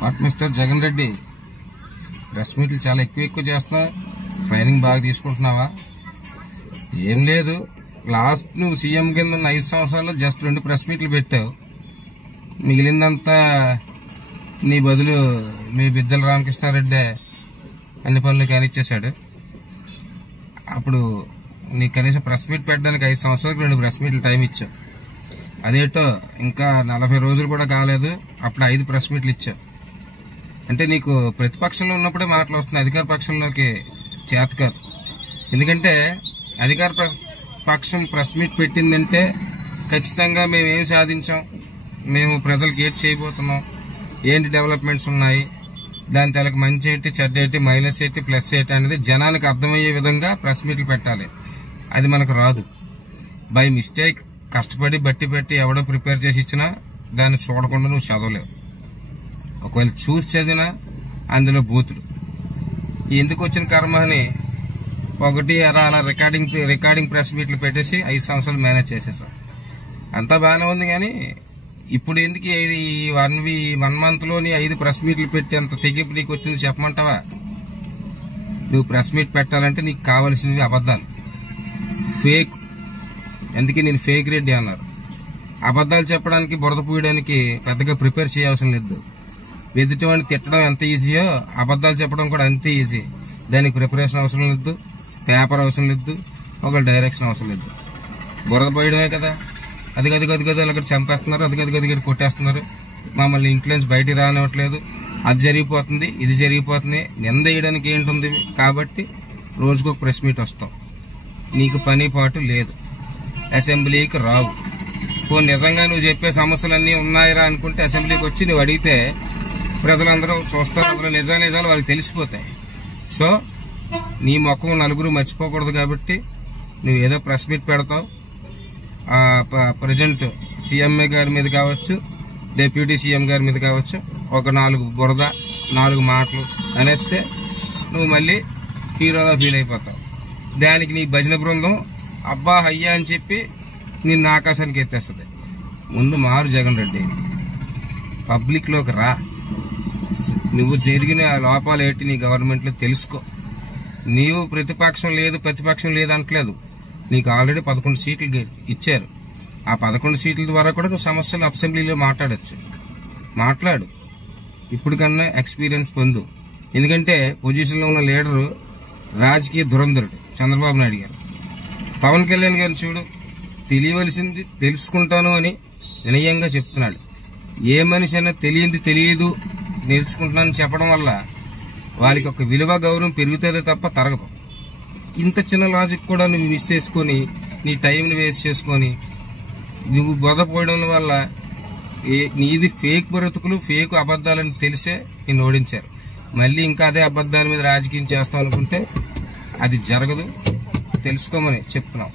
What mister Jagan Reddy, press మీట్లు చాలా ఎక్కువ చేస్తున్నావు. ట్రైనింగ్ బాగా తీసుకుంటున్నావా? ఏం లేదు, లాస్ట్ నువ్వు సీఎం కింద ఉన్న 5 సంవత్సరాల్లో జస్ట్ 2 ప్రెస్ మీట్లు పెట్టావు. మిగిలిందంతా నీ బదులు మీ బిజ్జల రామకృష్ణారెడ్డి అన్ని పనులు కానిచ్చేశాడు. అప్పుడు నీ కనీసం ప్రెస్ మీట్ పెట్టడానికి 5 సంవత్సరాలకు 2 ప్రెస్ మీట్లు టైం ఇచ్చావు. అదేటో ఇంకా 40 రోజులు కూడా కాలేదు, అప్పుడు 5 ప్రెస్ మీట్లు ఇచ్చావు. అంటే నీకు ప్రతిపక్షంలో ఉన్నప్పుడే మాటలు వస్తున్నాయి, అధికార పక్షంలోకి చేత కాదు. ఎందుకంటే అధికార పక్షం ప్రెస్ మీట్ పెట్టిందంటే ఖచ్చితంగా మేము ఏం సాధించాం, మేము ప్రజలకు ఏంటి చేయబోతున్నాం, ఏంటి డెవలప్మెంట్స్ ఉన్నాయి, దాని తలకు మంచి ఏంటి, చెడ్డ ఏంటి, మైనస్ ఏంటి, ప్లస్ ఏంటి అనేది జనానికి అర్థమయ్యే విధంగా ప్రెస్ మీట్లు పెట్టాలి. అది మనకు రాదు. బై మిస్టేక్ కష్టపడి బట్టి పెట్టి ఎవడో ప్రిపేర్ చేసి ఇచ్చినా దాన్ని చూడకుండా నువ్వు చదవలేవు. ఒకవేళ చూసి చదివినా అందులో బూతులు. ఎందుకు వచ్చిన కర్మ అని ఒకటి అలా రికార్డింగ్ ప్రెస్ మీట్లు పెట్టేసి 5 సంవత్సరాలు మేనేజ్ చేసేసాం. అంతా బాగానే ఉంది, కానీ ఇప్పుడు ఎందుకు ఈ 1 మంత్లోని 5 ప్రెస్ మీట్లు పెట్టి అంత తెగింపు నీకు వచ్చింది చెప్పమంటావా? నువ్వు ప్రెస్ మీట్ పెట్టాలంటే నీకు కావాల్సినవి అబద్ధాలు, ఫేక్. అందుకే నేను ఫేక్ రెడ్డి అన్నారు. అబద్ధాలు చెప్పడానికి, బురద పూయడానికి పెద్దగా ప్రిపేర్ చేయాల్సిన లేదు. ఎదుటివాడిని తిట్టడం ఎంత ఈజీయో అబద్ధాలు చెప్పడం కూడా అంతే ఈజీ. దానికి ప్రిపరేషన్ అవసరం లేదు, పేపర్ అవసరం లేదు, ఒక డైరెక్షన్ అవసరం లేదు. బురద పోయడమే కదా. అది అక్కడ చంపేస్తున్నారు, అది కొట్టేస్తున్నారు, మమ్మల్ని ఇంట్లోంచి బయటికి రానివ్వట్లేదు, అది జరిగిపోతుంది, ఇది జరిగిపోతుంది, నింద వేయడానికి ఏంటుంది. కాబట్టి రోజుకు ఒక ప్రెస్ మీట్ వస్తాం. నీకు పని పాటు లేదు, అసెంబ్లీకి రావు. నిజంగా నువ్వు చెప్పే సమస్యలన్నీ ఉన్నాయిరా అనుకుంటే అసెంబ్లీకి వచ్చి నువ్వు అడిగితే ప్రజలందరూ చూస్తారు, అందులో నిజాలు వాళ్ళకి తెలిసిపోతాయి. సో నీ ముఖం నలుగురు మర్చిపోకూడదు కాబట్టి నువ్వు ఏదో ప్రెస్ మీట్ పెడతావు. ప్రజెంట్ సీఎంఏ గారి మీద కావచ్చు, డిప్యూటీ సీఎం గారి మీద కావచ్చు, ఒక 4 బురద 4 మాటలు అనేస్తే నువ్వు మళ్ళీ హీరోగా ఫీల్ అయిపోతావు. దానికి నీ భజన బృందం అబ్బా అయ్యా అని చెప్పి నిన్ను ఆకాశానికి ఎత్తేస్తుంది. ముందు మారు జగన్ రెడ్డి, పబ్లిక్లోకి రా. నువ్వు జరిగిన లోపాలు ఏంటి నీ గవర్నమెంట్లో తెలుసుకో. నీవు ప్రతిపక్షం లేదు అనట్లేదు. నీకు ఆల్రెడీ 11 సీట్లు ఇచ్చారు. ఆ 11 సీట్ల ద్వారా కూడా నువ్వు సమస్యలు అసెంబ్లీలో మాట్లాడు. ఇప్పుడు కన్నా ఎక్స్పీరియన్స్ పొందు. ఎందుకంటే పొజిషన్లో ఉన్న లీడరు రాజకీయ దురంధరుడు చంద్రబాబు నాయుడు గారు. పవన్ కళ్యాణ్ గారిని చూడు, తెలియవలసింది తెలుసుకుంటాను అని వినయంగా చెప్తున్నాడు. ఏ మనిషి అయినా తెలియదు నేర్చుకుంటున్నాను చెప్పడం వల్ల వాళ్ళకి ఒక విలువ గౌరవం పెరుగుతుందే తప్ప తరగదు. ఇంత చిన్న లాజిక్ కూడా నువ్వు మిస్ చేసుకొని నీ టైంని వేస్ట్ చేసుకొని నువ్వు బోధపోయడం వల్ల నీది ఫేక్ బ్రతుకులు, ఫేక్ అబద్ధాలని తెలిసే నిన్ను ఓడించారు. మళ్ళీ ఇంకా అదే అబద్ధాల మీద రాజకీయం చేస్తాం అనుకుంటే అది జరగదు. తెలుసుకోమని చెప్తున్నాం.